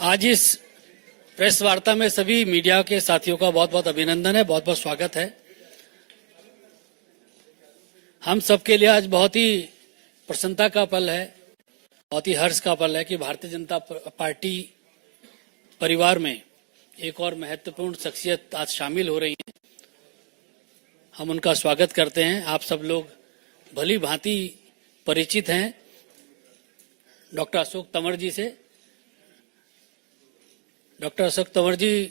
आज इस प्रेस वार्ता में सभी मीडिया के साथियों का बहुत बहुत अभिनंदन है, बहुत बहुत स्वागत है। हम सबके लिए आज बहुत ही प्रसन्नता का पल है, बहुत ही हर्ष का पल है कि भारतीय जनता पार्टी परिवार में एक और महत्वपूर्ण शख्सियत आज शामिल हो रही है। हम उनका स्वागत करते हैं। आप सब लोग भली भांति परिचित हैं डॉक्टर अशोक तंवर जी से। डॉक्टर अशोक तंवर जी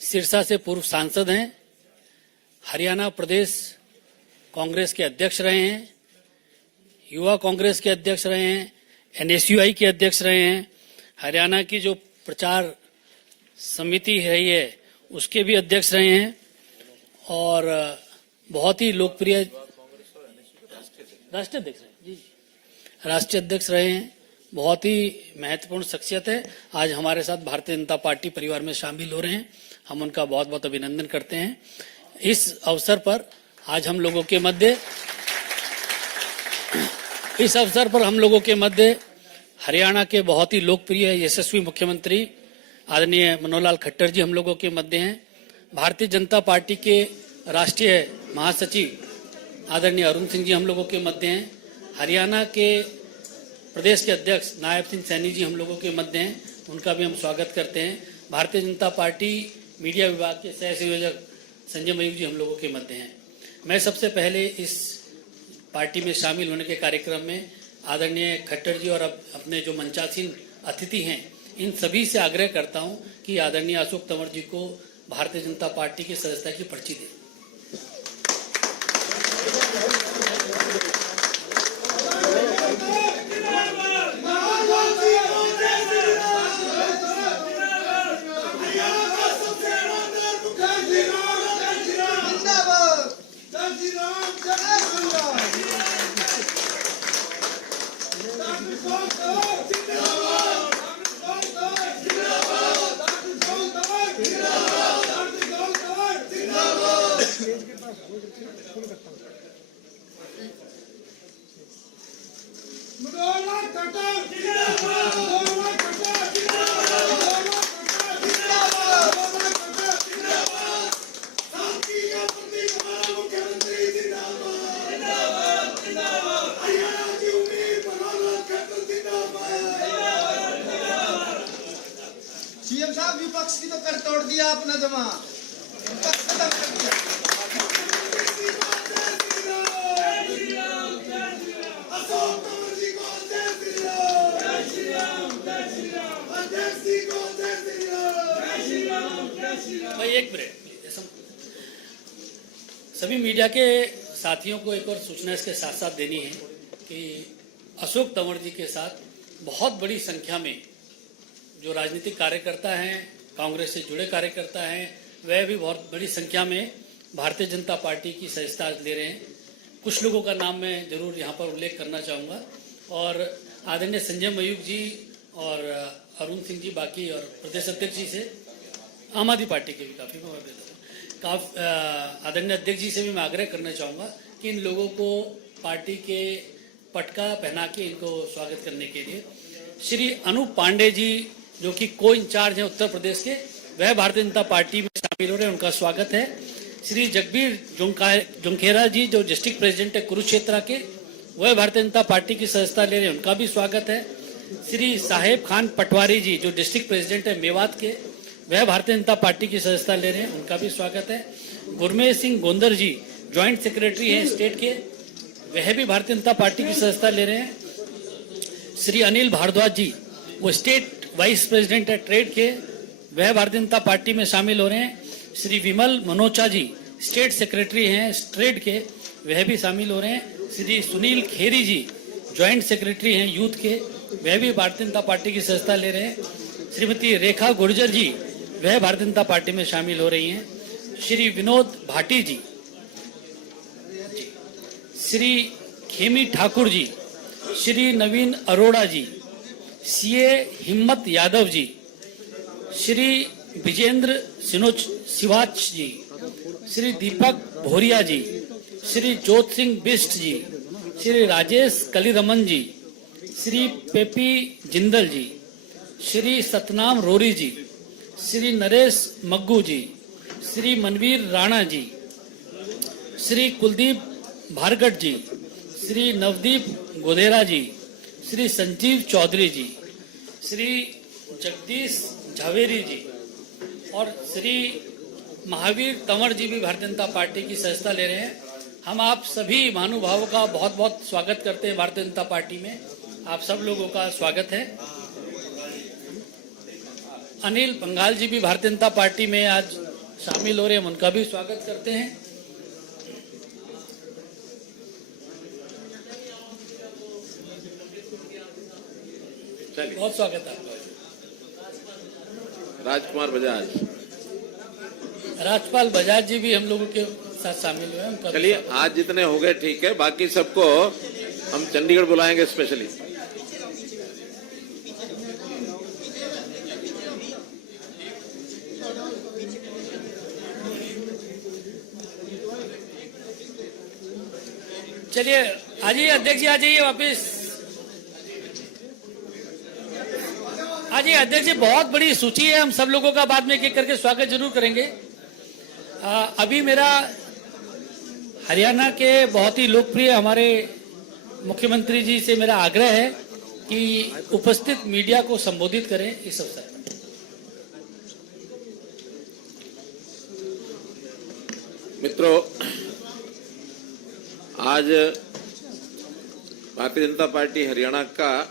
सिरसा से पूर्व सांसद हैं, हरियाणा प्रदेश कांग्रेस के अध्यक्ष रहे हैं, युवा कांग्रेस के अध्यक्ष रहे हैं, NSUI के अध्यक्ष रहे हैं, हरियाणा की जो प्रचार समिति है उसके भी अध्यक्ष रहे हैं और बहुत ही लोकप्रिय राष्ट्रीय अध्यक्ष रहे हैं। बहुत ही महत्वपूर्ण शख्सियत है। आज हमारे साथ भारतीय जनता पार्टी परिवार में शामिल हो रहे हैं। हम उनका बहुत बहुत अभिनंदन करते हैं। इस अवसर पर हम लोगों के मध्य हरियाणा के बहुत ही लोकप्रिय यशस्वी मुख्यमंत्री आदरणीय मनोहर लाल खट्टर जी हम लोगों के मध्य हैं। भारतीय जनता पार्टी के राष्ट्रीय महासचिव आदरणीय अरुण सिंह जी हम लोगों के मध्य हैं। हरियाणा के प्रदेश के अध्यक्ष नायब सिंह सैनी जी हम लोगों के मध्य हैं, उनका भी हम स्वागत करते हैं। भारतीय जनता पार्टी मीडिया विभाग के सह संयोजक संजय मयूख जी हम लोगों के मध्य हैं। मैं सबसे पहले इस पार्टी में शामिल होने के कार्यक्रम में आदरणीय खट्टर जी और अपने जो मंचासीन अतिथि हैं इन सभी से आग्रह करता हूं कि आदरणीय अशोक तंवर जी को भारतीय जनता पार्टी की सदस्यता की पर्ची दें। सीएम साहब विपक्ष की तो कर तोड़ दिया अपना जमा एक मिनट सभी मीडिया के साथियों को एक और सूचना इसके साथ साथ देनी है कि अशोक तंवर जी के साथ बहुत बड़ी संख्या में जो राजनीतिक कार्यकर्ता हैं, कांग्रेस से जुड़े कार्यकर्ता हैं, वह भी बहुत बड़ी संख्या में भारतीय जनता पार्टी की सदस्यता ले रहे हैं। कुछ लोगों का नाम मैं जरूर यहाँ पर उल्लेख करना चाहूँगा और आदरणीय संजय मयूख जी और अरुण सिंह जी बाकी और प्रदेश अध्यक्ष जी से आम आदमी पार्टी के भी काफ़ी आदरणीय अध्यक्ष जी से भी मैं आग्रह करना चाहूँगा कि इन लोगों को पार्टी के पटका पहना के इनको स्वागत करने के लिए श्री अनूप पांडे जी जो कि को इंचार्ज हैं उत्तर प्रदेश के, वह भारतीय जनता पार्टी में शामिल हो रहे हैं, उनका स्वागत है। श्री जगबीर जोंखेरा जी जो डिस्ट्रिक्ट प्रेसिडेंट है कुरुक्षेत्र के, वह भारतीय जनता पार्टी की सदस्यता ले रहे हैं, उनका भी स्वागत है। श्री साहेब खान पटवारी जी जो डिस्ट्रिक्ट प्रेसिडेंट है मेवात के, वह भारतीय जनता पार्टी की सदस्यता ले रहे हैं, उनका भी स्वागत है। गुरमेज सिंह गोंदर जी ज्वाइंट सेक्रेटरी हैं स्टेट के, वह भी भारतीय जनता पार्टी की सदस्यता ले रहे हैं। श्री अनिल भारद्वाज जी वो स्टेट वाइस प्रेसिडेंट है ट्रेड के, वह भारतीय जनता पार्टी में शामिल हो रहे हैं। श्री विमल मनोचा जी स्टेट सेक्रेटरी हैं ट्रेड के, वह भी शामिल हो रहे हैं। श्री सुनील खेरी जी ज्वाइंट सेक्रेटरी हैं यूथ के, वह भी भारतीय जनता पार्टी की सदस्यता ले रहे हैं। श्रीमती रेखा गुर्जर जी वह भारतीय जनता पार्टी में शामिल हो रही हैं। श्री विनोद भाटी जी, श्री खेमी ठाकुर जी, श्री नवीन अरोड़ा जी, सीए हिम्मत यादव जी, श्री विजेंद्र सिवाच जी, श्री दीपक भोरिया जी, श्री जोत सिंह बिस्ट जी, श्री राजेश कलीरमन जी, श्री पेपी जिंदल जी, श्री सतनाम रोरी जी, श्री नरेश मग्गू जी, श्री मनवीर राणा जी, श्री कुलदीप भार्गट जी, श्री नवदीप गोदेरा जी, श्री संजीव चौधरी जी, श्री जगदीश झावेरी जी और श्री महावीर तंवर जी भी भारतीय जनता पार्टी की सदस्यता ले रहे हैं। हम आप सभी महानुभावों का बहुत बहुत स्वागत करते हैं भारतीय जनता पार्टी में। आप सब लोगों का स्वागत है। अनिल पंघाल जी भी भारतीय जनता पार्टी में आज शामिल हो रहे हैं, उनका भी स्वागत करते हैं। बहुत स्वागत है आपका। राजकुमार बजाज, राजपाल बजाज जी भी हम लोगों के साथ शामिल हुए हैं, उनका चलिए आज जितने हो गए ठीक है, बाकी सबको हम चंडीगढ़ बुलाएंगे स्पेशली। चलिए आ जाइए अध्यक्ष जी, आ जाइए वापिस। आ जाइए अध्यक्ष जी, बहुत बड़ी सूची है, हम सब लोगों का बाद में एक एक करके स्वागत जरूर करेंगे। अभी मेरा हरियाणा के बहुत ही लोकप्रिय हमारे मुख्यमंत्री जी से मेरा आग्रह है कि उपस्थित मीडिया को संबोधित करें इस अवसर पर। मित्रों, आज भारतीय जनता पार्टी हरियाणा का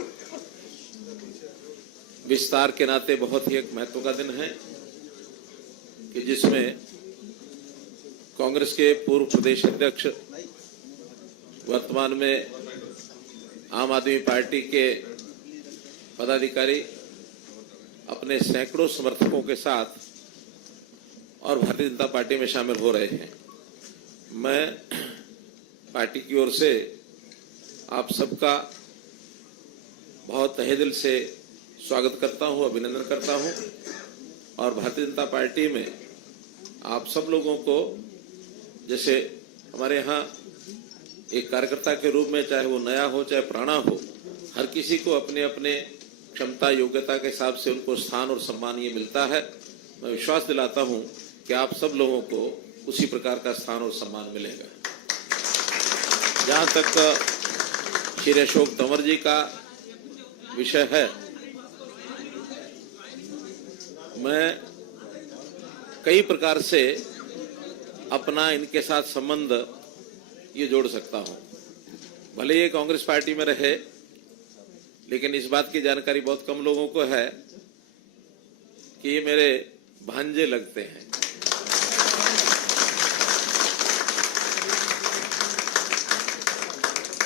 विस्तार के नाते बहुत ही एक महत्व का दिन है कि जिसमें कांग्रेस के पूर्व प्रदेश अध्यक्ष, वर्तमान में आम आदमी पार्टी के पदाधिकारी अपने सैकड़ों समर्थकों के साथ और भारतीय जनता पार्टी में शामिल हो रहे हैं। मैं पार्टी की ओर से आप सबका बहुत तहे दिल से स्वागत करता हूं, अभिनंदन करता हूं और भारतीय जनता पार्टी में आप सब लोगों को, जैसे हमारे यहाँ एक कार्यकर्ता के रूप में, चाहे वो नया हो चाहे पुराना हो, हर किसी को अपने अपने क्षमता योग्यता के हिसाब से उनको स्थान और सम्मान ये मिलता है। मैं विश्वास दिलाता हूं कि आप सब लोगों को उसी प्रकार का स्थान और सम्मान मिलेगा। जहां तक श्री अशोक तंवर जी का विषय है, मैं कई प्रकार से अपना इनके साथ संबंध ये जोड़ सकता हूं। भले ये कांग्रेस पार्टी में रहे, लेकिन इस बात की जानकारी बहुत कम लोगों को है कि ये मेरे भांजे लगते हैं।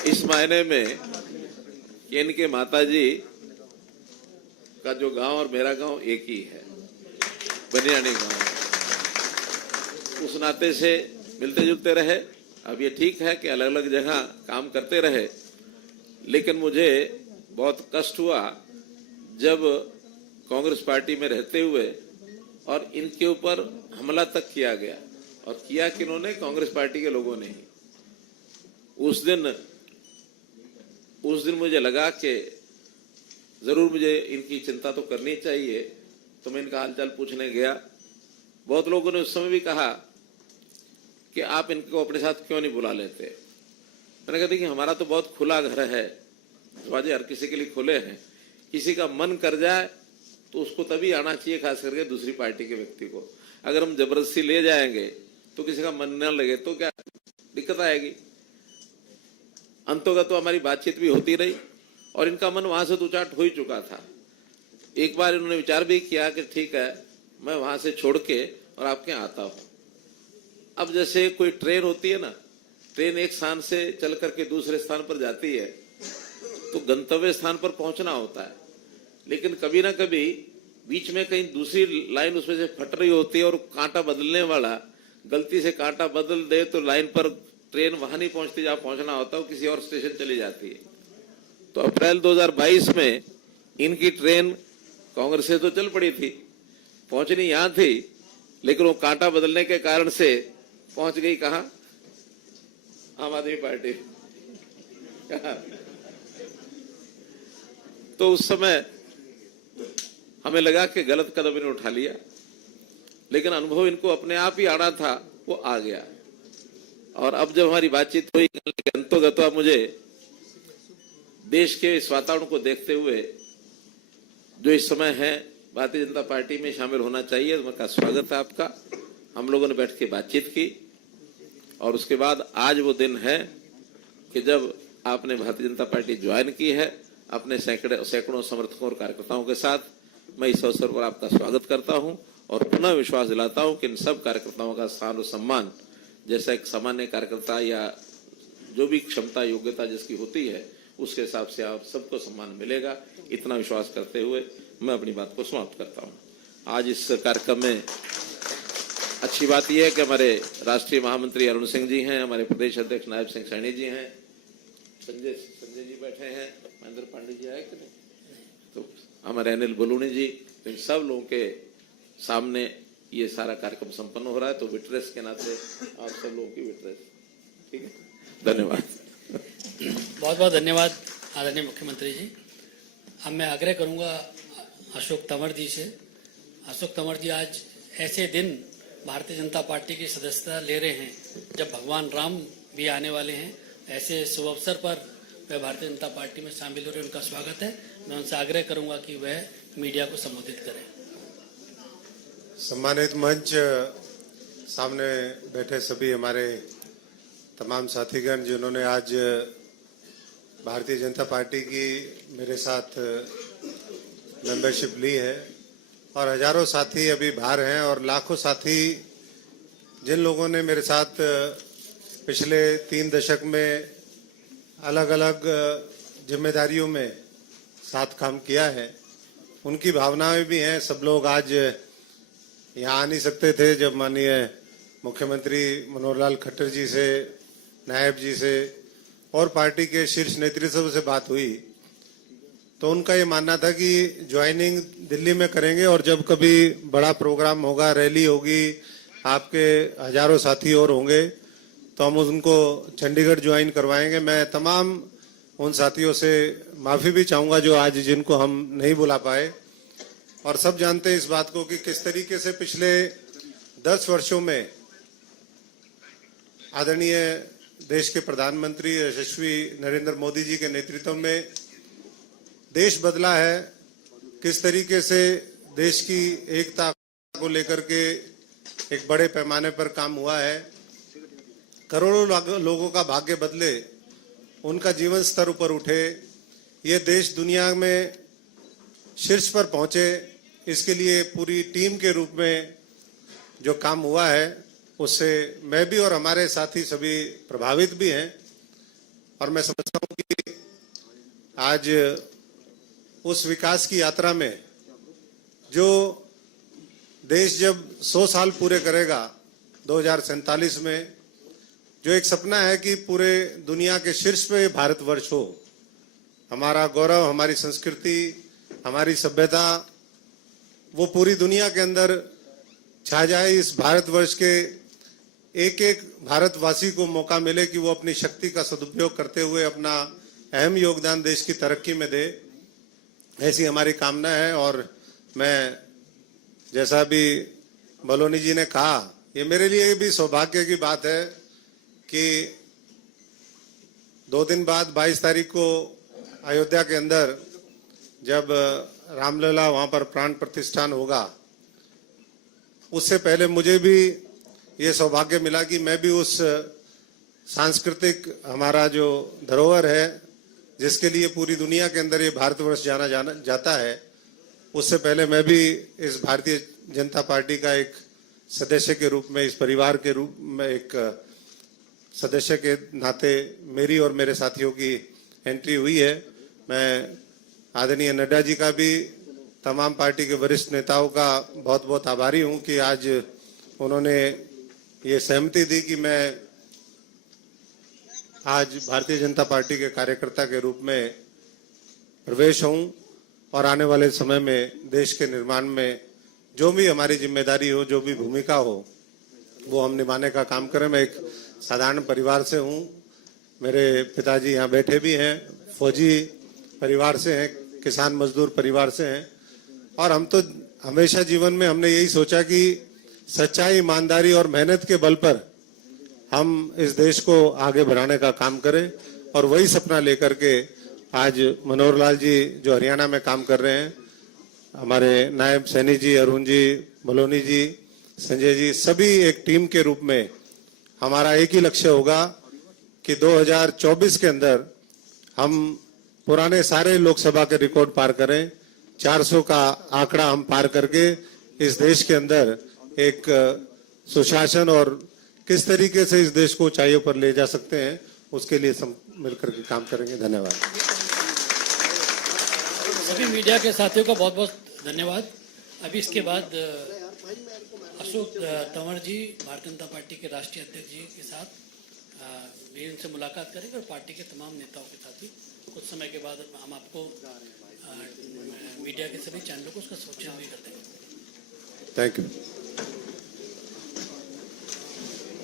इस मायने में कि इनके माताजी का जो गांव और मेरा गांव एक ही है, बनियानी गांव। उस नाते से मिलते जुलते रहे। अब ये ठीक है कि अलग अलग जगह काम करते रहे, लेकिन मुझे बहुत कष्ट हुआ जब कांग्रेस पार्टी में रहते हुए और इनके ऊपर हमला तक किया गया, और किया किन्होंने? कांग्रेस पार्टी के लोगों ने ही। उस दिन मुझे लगा कि जरूर मुझे इनकी चिंता तो करनी चाहिए, तो मैं इनका हालचाल पूछने गया। बहुत लोगों ने उस समय भी कहा कि आप इनको अपने साथ क्यों नहीं बुला लेते। मैंने कहा देखिए, हमारा तो बहुत खुला घर है, दरवाजे हर किसी के लिए खुले हैं। किसी का मन कर जाए तो उसको तभी आना चाहिए, खास करके दूसरी पार्टी के व्यक्ति को। अगर हम जबरदस्ती ले जाएंगे तो किसी का मन न लगे तो क्या दिक्कत आएगी। अंतोगत तो हमारी बातचीत भी होती रही और इनका मन वहां से तो उचाट हो ही चुका था। एक बार इन्होंने विचार भी किया कि ठीक है, मैं वहां से छोड़ के और आपके यहाँ आता हूं। अब जैसे कोई ट्रेन होती है ना, ट्रेन एक स्थान से चल करके दूसरे स्थान पर जाती है तो गंतव्य स्थान पर पहुंचना होता है, लेकिन कभी ना कभी बीच में कहीं दूसरी लाइन उसमें से फट रही होती है और कांटा बदलने वाला गलती से कांटा बदल दे तो लाइन पर ट्रेन वहां नहीं पहुंचती जहां पहुंचना होता, वो किसी और स्टेशन चली जाती है। तो अप्रैल 2022 में इनकी ट्रेन कांग्रेस से तो चल पड़ी थी, पहुंचनी यहां थी, लेकिन वो कांटा बदलने के कारण से पहुंच गई कहां? आम आदमी पार्टी। तो उस समय हमें लगा कि गलत कदम इन्होंने उठा लिया, लेकिन अनुभव इनको अपने आप ही आना था, वो आ गया। और अब जब हमारी बातचीत हुई, अंतोगत्वा मुझे देश के इस वातावरण को देखते हुए जो इस समय है भारतीय जनता पार्टी में शामिल होना चाहिए, तो उनका स्वागत है आपका। हम लोगों ने बैठ के बातचीत की और उसके बाद आज वो दिन है कि जब आपने भारतीय जनता पार्टी ज्वाइन की है अपने सैकड़ों समर्थकों और कार्यकर्ताओं के साथ। मैं इस अवसर पर आपका स्वागत करता हूं और पुनः विश्वास दिलाता हूं कि इन सब कार्यकर्ताओं का स्थान और सम्मान जैसा एक सामान्य कार्यकर्ता या जो भी क्षमता योग्यता जिसकी होती है उसके हिसाब से आप सबको सम्मान मिलेगा। इतना विश्वास करते हुए मैं अपनी बात को समाप्त करता हूं। आज इस कार्यक्रम में अच्छी बात यह है कि हमारे राष्ट्रीय महामंत्री अरुण सिंह जी हैं, हमारे प्रदेश अध्यक्ष नायब सिंह सैनी जी हैं, संजय जी बैठे हैं, महेंद्र पांडे जी आए कि नहीं, तो हमारे अनिल बलूनी जी, तो इन सब लोगों के सामने ये सारा कार्यक्रम संपन्न हो रहा है। तो विटनेस के नाते आप सब लोगों की विटनेस, ठीक है, धन्यवाद। बहुत बहुत धन्यवाद आदरणीय मुख्यमंत्री जी। अब मैं आग्रह करूंगा अशोक तंवर जी से। अशोक तंवर जी, आज ऐसे दिन भारतीय जनता पार्टी की सदस्यता ले रहे हैं जब भगवान राम भी आने वाले हैं, ऐसे शुभ अवसर पर वह भारतीय जनता पार्टी में शामिल हो रहे हैं। उनका स्वागत है। मैं उनसे आग्रह करूंगा कि वह मीडिया को संबोधित करें। सम्मानित मंच, सामने बैठे सभी हमारे तमाम साथीगण जिन्होंने आज भारतीय जनता पार्टी की मेरे साथ मेंबरशिप ली है, और हजारों साथी अभी बाहर हैं, और लाखों साथी जिन लोगों ने मेरे साथ पिछले 3 दशक में अलग अलग जिम्मेदारियों में साथ काम किया है, उनकी भावनाएं भी हैं। सब लोग आज यहाँ आ नहीं सकते थे। जब माननीय मुख्यमंत्री मनोहर लाल खट्टर जी से, नायब जी से और पार्टी के शीर्ष नेतृत्व से बात हुई तो उनका ये मानना था कि ज्वाइनिंग दिल्ली में करेंगे, और जब कभी बड़ा प्रोग्राम होगा, रैली होगी, आपके हजारों साथी और होंगे, तो हम उनको चंडीगढ़ ज्वाइन करवाएंगे। मैं तमाम उन साथियों से माफी भी चाहूंगा जो आज जिनको हम नहीं बुला पाए। और सब जानते हैं इस बात को कि किस तरीके से पिछले 10 वर्षों में आदरणीय देश के प्रधानमंत्री यशस्वी नरेंद्र मोदी जी के नेतृत्व में देश बदला है, किस तरीके से देश की एकता को लेकर के एक बड़े पैमाने पर काम हुआ है, करोड़ों लोगों का भाग्य बदले, उनका जीवन स्तर ऊपर उठे, ये देश दुनिया में शीर्ष पर पहुंचे, इसके लिए पूरी टीम के रूप में जो काम हुआ है उससे मैं भी और हमारे साथी सभी प्रभावित भी हैं। और मैं समझता हूं कि आज उस विकास की यात्रा में जो देश जब 100 साल पूरे करेगा 2047 में, जो एक सपना है कि पूरे दुनिया के शीर्ष पे भारतवर्ष हो, हमारा गौरव, हमारी संस्कृति, हमारी सभ्यता वो पूरी दुनिया के अंदर छा जाए। इस भारतवर्ष के एक एक भारतवासी को मौका मिले कि वो अपनी शक्ति का सदुपयोग करते हुए अपना अहम योगदान देश की तरक्की में दे, ऐसी हमारी कामना है। और मैं, जैसा भी बलोनी जी ने कहा, ये मेरे लिए भी सौभाग्य की बात है कि 2 दिन बाद 22 तारीख को अयोध्या के अंदर जब रामलला वहां पर प्राण प्रतिष्ठान होगा, उससे पहले मुझे भी ये सौभाग्य मिला कि मैं भी उस सांस्कृतिक हमारा जो धरोहर है जिसके लिए पूरी दुनिया के अंदर ये भारतवर्ष जाना जाता है, उससे पहले मैं भी इस भारतीय जनता पार्टी का एक सदस्य के रूप में, इस परिवार के रूप में एक सदस्य के नाते मेरी और मेरे साथियों की एंट्री हुई है। मैं आदरणीय नड्डा जी का भी, तमाम पार्टी के वरिष्ठ नेताओं का बहुत बहुत आभारी हूं कि आज उन्होंने ये सहमति दी कि मैं आज भारतीय जनता पार्टी के कार्यकर्ता के रूप में प्रवेश हूं और आने वाले समय में देश के निर्माण में जो भी हमारी जिम्मेदारी हो, जो भी भूमिका हो, वो हम निभाने का काम करें। मैं एक साधारण परिवार से हूं, मेरे पिताजी यहाँ बैठे भी हैं, फौजी परिवार से हैं, किसान मजदूर परिवार से हैं, और हम तो हमेशा जीवन में हमने यही सोचा कि सच्चाई, ईमानदारी और मेहनत के बल पर हम इस देश को आगे बढ़ाने का काम करें, और वही सपना लेकर के आज मनोहर लाल जी जो हरियाणा में काम कर रहे हैं, हमारे नायब सैनी जी, अरुण जी, बलोनी जी, संजय जी, सभी एक टीम के रूप में हमारा एक ही लक्ष्य होगा कि 2024 के अंदर हम पुराने सारे लोकसभा के रिकॉर्ड पार करें, 400 का आंकड़ा हम पार करके इस देश के अंदर एक सुशासन और किस तरीके से इस देश को ऊंचाइयों पर ले जा सकते हैं, उसके लिए सब मिलकर के काम करेंगे। धन्यवाद। सभी मीडिया के साथियों का बहुत बहुत धन्यवाद। अभी इसके बाद अशोक तंवर जी, भारतीय जनता पार्टी के राष्ट्रीय अध्यक्ष जी के साथ भी उनसे मुलाकात करेंगे और पार्टी के तमाम नेताओं के साथ भी कुछ समय के बाद हम आपको मीडिया के सभी चैनलों को उसका सूचना भी कर देंगे। Thank you.